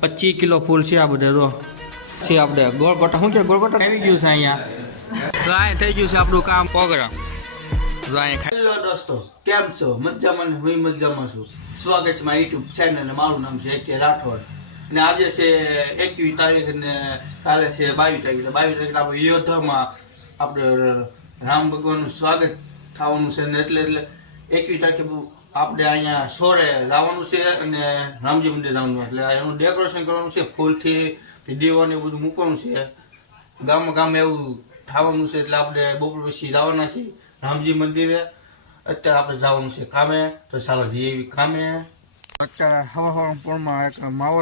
પચીસ કિલો ફૂલ છે આ બધા જો. છે આપણે. ગોળગોટા શું કે ગોળગોટા? આવી ગયું છે અહીંયા. તો આ થઈ ગયું છે આપણું કામ પ્રોગ્રામ. જો અહીંયા ખાઈ હેલો દોસ્તો કેમ છો? મજામાં ને હું મજામાં છું. સ્વાગત છે મારા યુટ્યુબ ચેનલ મારું નામ છે કે રાઠોડ. અને આજે છે એકવીસ તારીખ ને કાલે છે બાવીસ તારીખ. બાવીસ તારીખ આપણે યોદ્ધામાં આપણે રામ ભગવાનનું સ્વાગત થવાનું છે ને એટલે એટલે એકવીસ તારીખે આપણે અહીંયા સોરે લાવવાનું છે અને રામજી મંદિર લાવવાનું એટલે એનું ડેકોરેશન કરવાનું છે ફૂલથી દીવાને એવું બધું મૂકવાનું છે. ગામમાં ગામમાં એવું થવાનું છે એટલે આપણે બપોર પછી લાવવાના છીએ રામજી મંદિરે. અત્યારે આપણે જવાનું છે કામે તો ચાલો જઈએ એવી કામે. અત્યારે હવા હવા પોળમાં એક માવો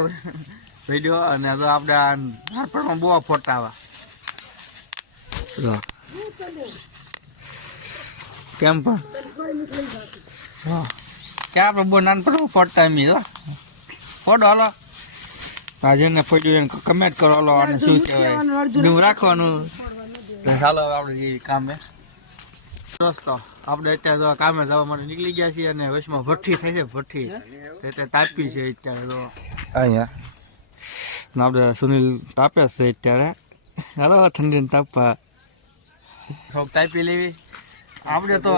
વીડિયો અને તો આપણે આ નાનપણમાં બહુ ફોટા કેમ પણ? હા કે આપણે બહુ નાનપણમાં ફોટા એમ જો ફોટો હાલો. રાજેને પડ્યું એને કમેન્ટ કરો હાલો અને શું કહેવાય? ડૂમ રાખવાનું? ચાલો હવે આપણે જઈએ કામે. દોસ્તો આપણે અત્યારે તો કામે જવા માટે નીકળી ગયા છીએ અને વચમાં ભઠ્ઠી થઈ છે ભઠ્ઠી. તે તાપી છે અત્યારે તો. અહીંયા. આપણે સુનિલ તાપે છે અત્યારે. હાલો ઠંડીને તાપવા. થોડુંક તાપી લેવી. આપણે તો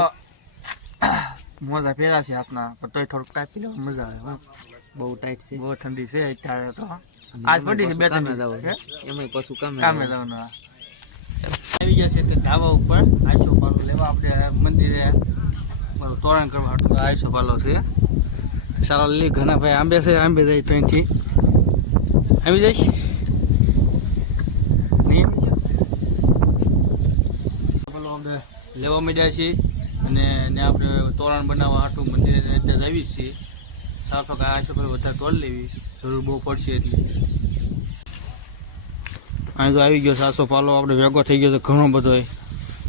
મોજા ફેરા છે હાથના પણ તોય થોડુંક ટાઈટ લેવા મજા આવે હો. બહુ ટાઈટ છે બહુ ઠંડી છે અત્યારે તો આજ પડી છે બે ત્રણ કામે દિવસ. પશુ હે? એમાંય પાછું કામે કામે જવાનું. આવી ગયા છે તે ધાબા ઉપર આઈસો પાલો લેવા આપણે મંદિરે તોરણ કરવા તો આઈસો પાલો છે સારા લી ઘણા ભાઈ આંબે છે આંબે જાય ત્યાંથી આવી જઈશ નહીં? લેવા મળ્યા છીએ અને ને આપણે તોરણ બનાવવા હાટું મંદિરે અત્યારે આવી જ છીએ. સાફ આ આઈસો પાલો વધારે તોડ લેવી. જરૂર બહુ પડશે એટલે. અહીં તો આવી ગયો સાસો પાલો, આપણે ભેગો થઈ ગયો તો ઘણો બધો.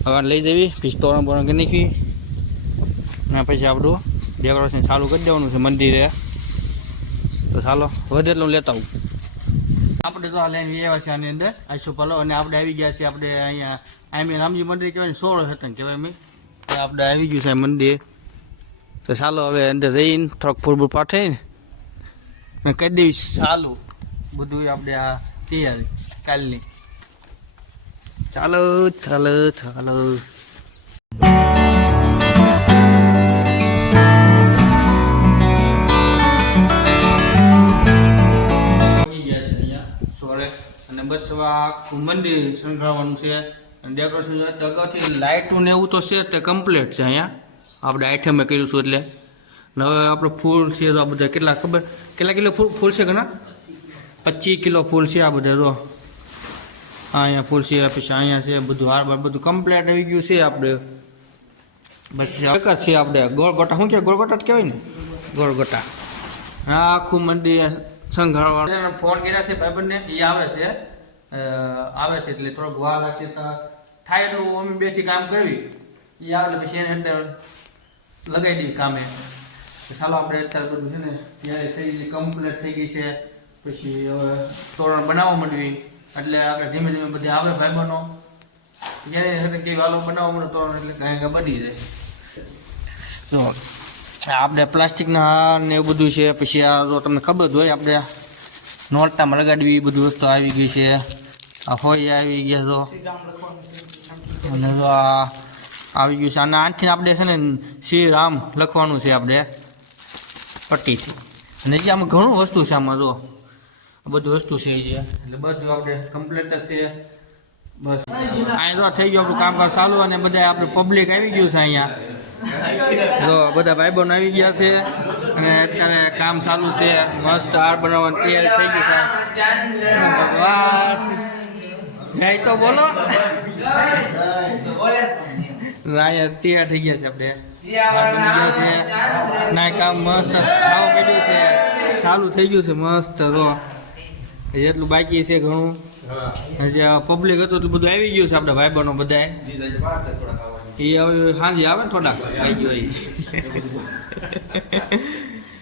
હવે લઈ જવી, પછી તોરણ બોરણ કરી નાખવી. અને પછી આપણું ડેકોરેશન ચાલુ કરી દેવાનું છે મંદિરે. તો ચાલો, વધે એટલું લેતા આવું. આપણે તો આ લઈને આવ્યા છે આની અંદર આઈસો પાલો. અને આપણે આવી ગયા છીએ, આપણે અહીંયા, આઈ રામજી મંદિર કહેવાય સોળ હતા કહેવાય મેં આપણે આવી ગયું છે આ મંદિર તો ચાલો હવે અંદર જઈને થોડોક ફૂલબૂલ પાઠવીને મેં કહી દઈશ ચાલુ બધું આપણે આ તૈયારી કાલની ચાલો ચાલો ચાલો આવી ગયા છે અહીંયા સોળે અને બસ હવે આ આખું મંદિર શણગારવાનું છે અને ડેકોરેશન અગાઉથી ને એવું તો છે તે કમ્પ્લીટ છે અહીંયા. આપણે આઈટમે કર્યું છું એટલે. હવે આપણે ફૂલ છે તો આ બધા કેટલા ખબર? કેટલા કિલો ફૂલ ફૂલ છે ઘણા? પચીસ કિલો ફૂલ છે આ બધા, જો. અહીંયા ફૂલ છે પછી અહીંયા છે, બધું હાર બધું કમ્પ્લીટ આવી ગયું છે આપણે. પછી એક છે આપણે. ગોળગોટા, શું કે ગોળગોટા જ કહેવાય ને? ગોળગોટા. આખું મંદિર સંઘાળવાનું ફોન કર્યા છે ભાઈબંધને એ આવે છે. આવે છે એટલે થોડોક વાર લાગશે થાય એટલું અમે બેથી કામ કરવી. એ આવે પછી એને લગાવી દેવી કામે. ચાલો આપણે અત્યારે બધું છે ને ત્યારે થઈ ગઈ કમ્પ્લીટ થઈ ગઈ છે. પછી હવે તોરણ બનાવવા માંડવી. એટલે આગળ ધીમે ધીમે બધી આવે ભાઈબંધો. જ્યારે સાથે કે વાલો બનાવવા માંડે તોરણ એટલે કાંઈ કાંઈ બની જાય. જો આપણે પ્લાસ્ટિકના ને એવું બધું છે. પછી આ જો તમને ખબર હોય આપણે નોરતામાં લગાડવી એ બધી વસ્તુ આવી ગઈ છે. આ હોય આવી ગયા તો. અને જો આ આવી ગયું છે. અને આનાથી આપણે છે ને શ્રી રામ લખવાનું છે આપણે. પટ્ટીથી. અને જે આમાં ઘણું વસ્તુ છે આમાં જો. બધું વસ્તુ છે જે. એટલે બધું આપણે કમ્પ્લીટ જ છે. બસ. અહીંયા થઈ ગયું આપણું કામકાજ ચાલુ અને બધા આપણે પબ્લિક આવી ગયું છે અહીંયા. જો બધા ભાઈ આવી ગયા છે. અને અત્યારે કામ ચાલુ છે. મસ્ત હાર બનાવવાની તૈયારી થઈ ગઈ છે. ભગવાન. જય તો બોલો. ના, યાર તૈયાર થઈ ગયા છે આપણે. ગયા ના કામ મસ્ત ખાવ માંડ્યું છે. ચાલુ થઈ ગયું છે મસ્ત રો જેટલું બાકી છે ઘણું. હજી પબ્લિક હતું એટલું બધું આવી ગયું છે આપણે ભાઈ બહેનો એ હવે સાંજે આવે ને થોડા આવી ગયો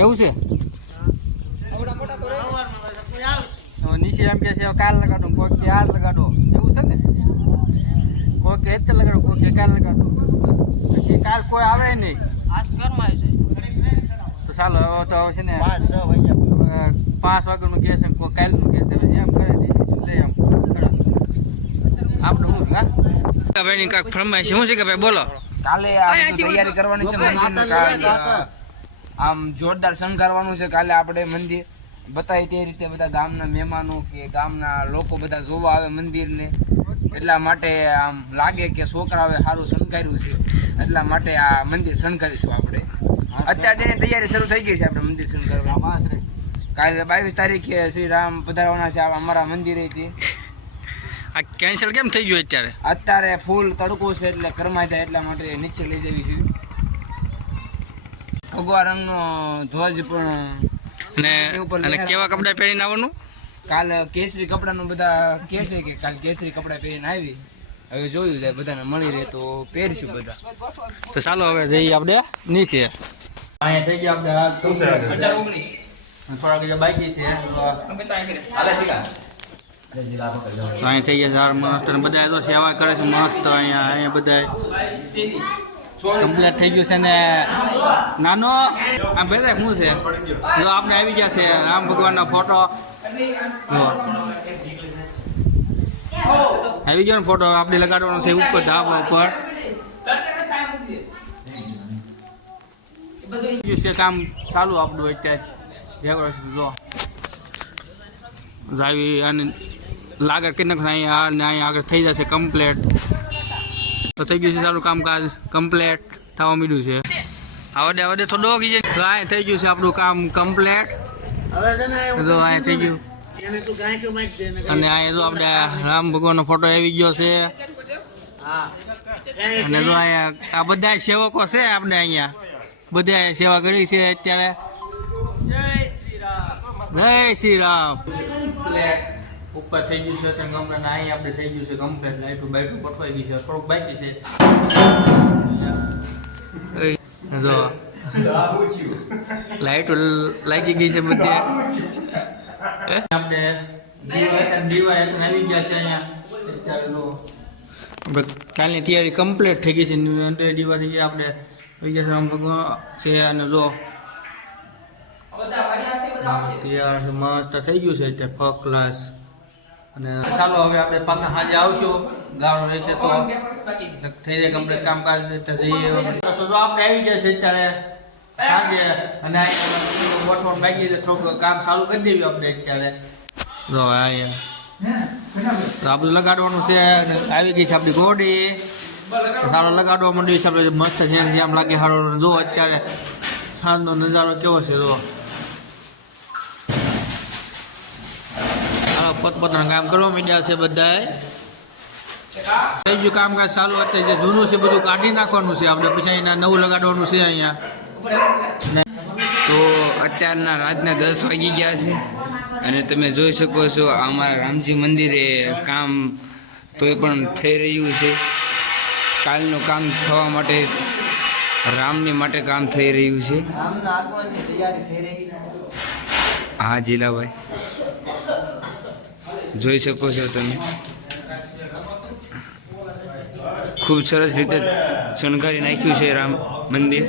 એવું છે? નીચે એમ કે છે કાલ લગાડો કોઈ કે આજ લગાડો. એવું છે ને? કોઈ કે એટલે લગાડો કોઈ કે કાલ લગાડો. પછી કાલ કોઈ આવે નહીં. તો ચાલો હવે તો હવે છે ને પાંચ વાગ્યાનું કહે છે કોઈ કાલનું છે. પછી એમ કરે decision લે એમ. આપણે શું છે, હા? ભાઈની કાંઈક છે. શું છે કે ભાઈ બોલો. કાલે આ તૈયારી કરવાની છે આમ જોરદાર શણગારવાનું છે કાલે આપણે મંદિર. બતાવી તે રીતે બધા ગામના મહેમાનો કે ગામના લોકો બધા જોવા આવે મંદિરને. એટલા માટે આમ લાગે કે છોકરાઓએ સારું શણગાર્યું છે. એટલા માટે આ મંદિર શણગારીશું આપણે. અત્યારે તેની તૈયારી શરૂ થઈ ગઈ છે આપણે મંદિર શણગારવાની. કાલે બાવીસ તારીખે શ્રી રામ પધારવાના છે આ અમારા મંદિરેથી આ કેન્સલ કેમ થઈ ગયું અત્યારે? અત્યારે ફૂલ તડકો છે એટલે કરમાઈ જાય એટલા માટે નીચે લઈ જવી છે. ભગવા રંગનો ધ્વજ પણ અને અને કેવા કપડાં પહેરીને આવવાનું? કાલ કેસરી કપડાનું બધા કહે છે કે કાલ કેસરી કપડાં પહેરીને આવી. હવે જોયું જાય બધાને મળી રહે તો પહેરશું બધા. તો ચાલો હવે જઈએ આપણે નીચે. અહીંયા થઈ ગયા આપણે થોડાક જે બાકી છે. અહીંયા થઈ ગયા ચાર મસ્ત. બધા તો સેવા કરે છે મસ્ત અહીંયા અહીંયા બધા કમ્પ્લીટ થઈ ગયું છે ને નાનો, આમ બધા શું છે? જો આપણે આવી ગયા છે, રામ ભગવાનનો ફોટો. આવી ગયો ને ફોટો આપણે લગાડવાનો છે ઉપર, ધાબા ઉપર. છે કામ ચાલુ આપણું અત્યારે. જો. જાવી અને લાગર કે નાખ અહીંયા, આ ને અહીંયા આગળ થઈ જશે કમ્પ્લેટ તો થઈ ગયું છે સારું કામકાજ. કમ્પ્લેટ થવા માંડ્યું છે. આવડે આવડે થોડો ડોગી જાય તો આ થઈ ગયું છે આપણું કામ કમ્પ્લેટ તો આ થઈ ગયું. અને અહીંયા તો આપણે રામ ભગવાનનો ફોટો આવી ગયો છે. અને જો અહીંયા આ બધા સેવકો છે આપણે અહીંયા. બધા સેવા કરી છે અત્યારે. જય શ્રી રામ. ઉપર થઈ ગયું છે ત્યાં કમ્પ્લેટ અહીં આપણે થઈ ગયું છે કમ્પ્લેટ લાઈટો બાઈટો ગોઠવાઈ ગઈ છે થોડુંક બાકી છે. જો. લાઈટો લાગી ગઈ છે બધી. આપણે દીવા દીવા આવી ગયા છે અહીંયા. કાલની તૈયારી કમ્પ્લીટ થઈ ગઈ છે અંદર દીવા થઈ ગયા આપણે થઈ ગયા છે ભગવાન છે અને જો. તૈયાર છે, મસ્ત થઈ ગયું છે અત્યારે ફર્સ્ટ ક્લાસ અને ચાલો હવે આપણે પાછા સાંજે આવશું. ગાળો રહેશે તો થઈ જાય કમ્પ્લીટ કામકાજ જઈએ તો આપણે આવી ગયા છે અત્યારે સાંજે અને અહીંયા ગોઠવણ બાકી છે, થોડુંક કામ ચાલુ કરી દેવી આપણે અત્યારે. અહીંયા. તો આ બધું લગાડવાનું છે આવી ગઈ છે આપણી ગોડી. સારો લગાડવા માંડ્યું છે, આપણે મસ્ત છે જેમ લાગે સારો જો અત્યારે સાંજનો નજારો કેવો છે, જો. પોતપોતાનું કામ કરવા માંડ્યા છે બધાએ થઈ ગયું કામકાજ ચાલુ અત્યારે જે જૂનું છે બધું કાઢી નાખવાનું છે. આપણે પછી એના નવું લગાડવાનું છે અહીંયા. તો અત્યારના રાતના દસ વાગી ગયા છે. અને તમે જોઈ શકો છો, અમારા રામજી મંદિરે કામ તોય પણ થઈ રહ્યું છે. કાલનું કામ થવા માટે, રામની માટે કામ થઈ રહ્યું છે. હા, જીલાભાઈ. જોઈ શકો છો તમે. ખૂબ સરસ રીતે શણગારી નાખ્યું છે રામ મંદિર.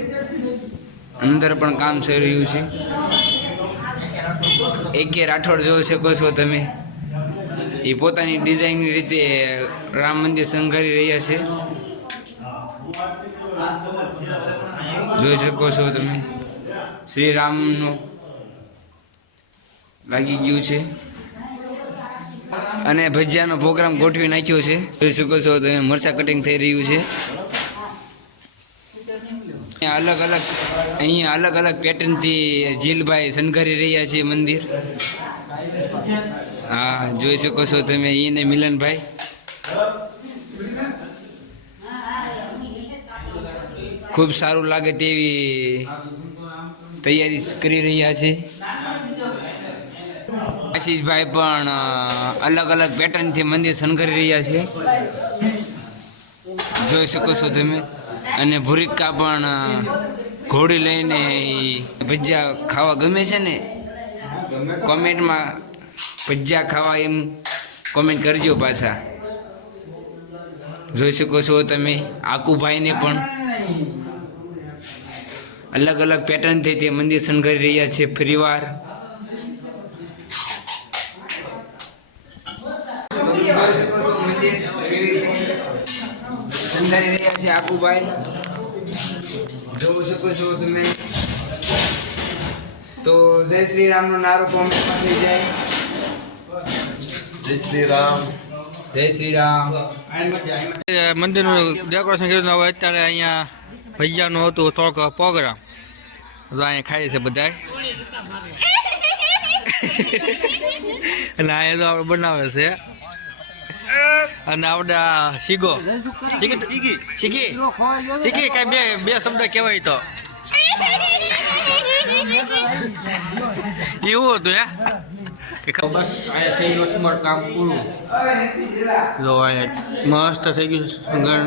અંદર પણ કામ થઈ રહ્યું છે. એક રાઠોડ જોઈ શકો છો તમે. એ પોતાની ડિઝાઇનની રીતે રામ મંદિર શણગારી રહ્યા છે. જોઈ શકો છો તમે. શ્રી રામનું લાગી ગયું છે. અને ભજીયાનો પ્રોગ્રામ ગોઠવી નાખ્યો છે. જોઈ શકો છો તમે મરચા કટિંગ થઈ રહ્યું છે. અલગ અલગ, અહીંયા અલગ અલગ પેટર્નથી જીલભાઈ શણગારી રહ્યા છે મંદિર. હા, જોઈ શકો છો તમે એને મિલનભાઈ. ખૂબ સારું લાગે તેવી તૈયારી કરી રહ્યા છે. આશીષભાઈ પણ અલગ અલગ પેટર્નથી મંદિર શણગારી રહ્યા છે. જોઈ શકો છો તમે. અને ભૂરિકા પણ ઘોડી લઈને ભજીયા ખાવા ગમે છે ને? કોમેન્ટમાં ભજીયા ખાવા એમ કોમેન્ટ કરજો પાછા. જોઈ શકો છો તમે, આકુભાઈને પણ. અલગ અલગ પેટર્નથી તે મંદિર શણગારી રહ્યા છે ફરીવાર. શણગારી રહ્યા છે આકુભાઈ જોઈ શકો છો તમે. તો જય શ્રી રામનો નારો કોમેન્ટમાં થઈ જાય. જય શ્રી રામ. જય શ્રી રામ. મંદિરનું ડેકોરેશન કર્યું ને હવે અત્યારે અહીંયા ભૈયાનું હતું થોડોક પ્રોગ્રામ તો અહીંયા ખાય છે બધાય. અને અહીંયા તો આપણે બનાવે છે. અને આવડા શીગો. શીગી શીગી. શીગી. કઈ બે બે શબ્દ કહેવાય તો. એવું હતું હે? કે બસ અહીંયા થઈ ગયું સ્મર કામ પૂરું. જો મસ્ત થઈ ગયું શંકર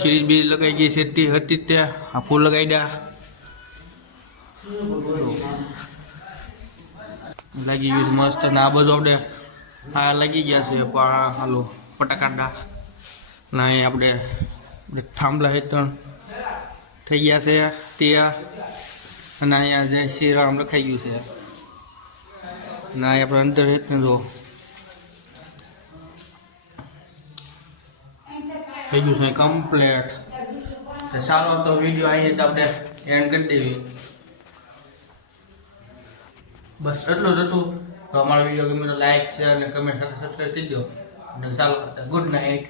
સિરીઝ બીજ લગાઈ ગઈ છે હતી ત્યાં આ ફૂલ લગાવી દા. લાગી ગયું મસ્ત ને આ બધું આપણે આ લાગી ગયા છે પણ હાલો ફટાકાડા ના અહીં આપણે આપણે થાંભલા હેઠળ થઈ ગયા છે, ત્યાં. અને અહીંયા જય શ્રી રામ લખાઈ ગયું છે. ના આપણે અંદર હેઠળ જો. થઈ ગયું છે કમ્પ્લેટ. સારો તો વીડિયો અહીં આપણે એન્ડ કરી દેવી. બસ, એટલું જ તો અમારો વીડિયો ગમે તો લાઈક શેર અને કમેન્ટ સાથે સબસ્ક્રાઈબ કરી દો. અને ચાલો, ગુડ નાઇટ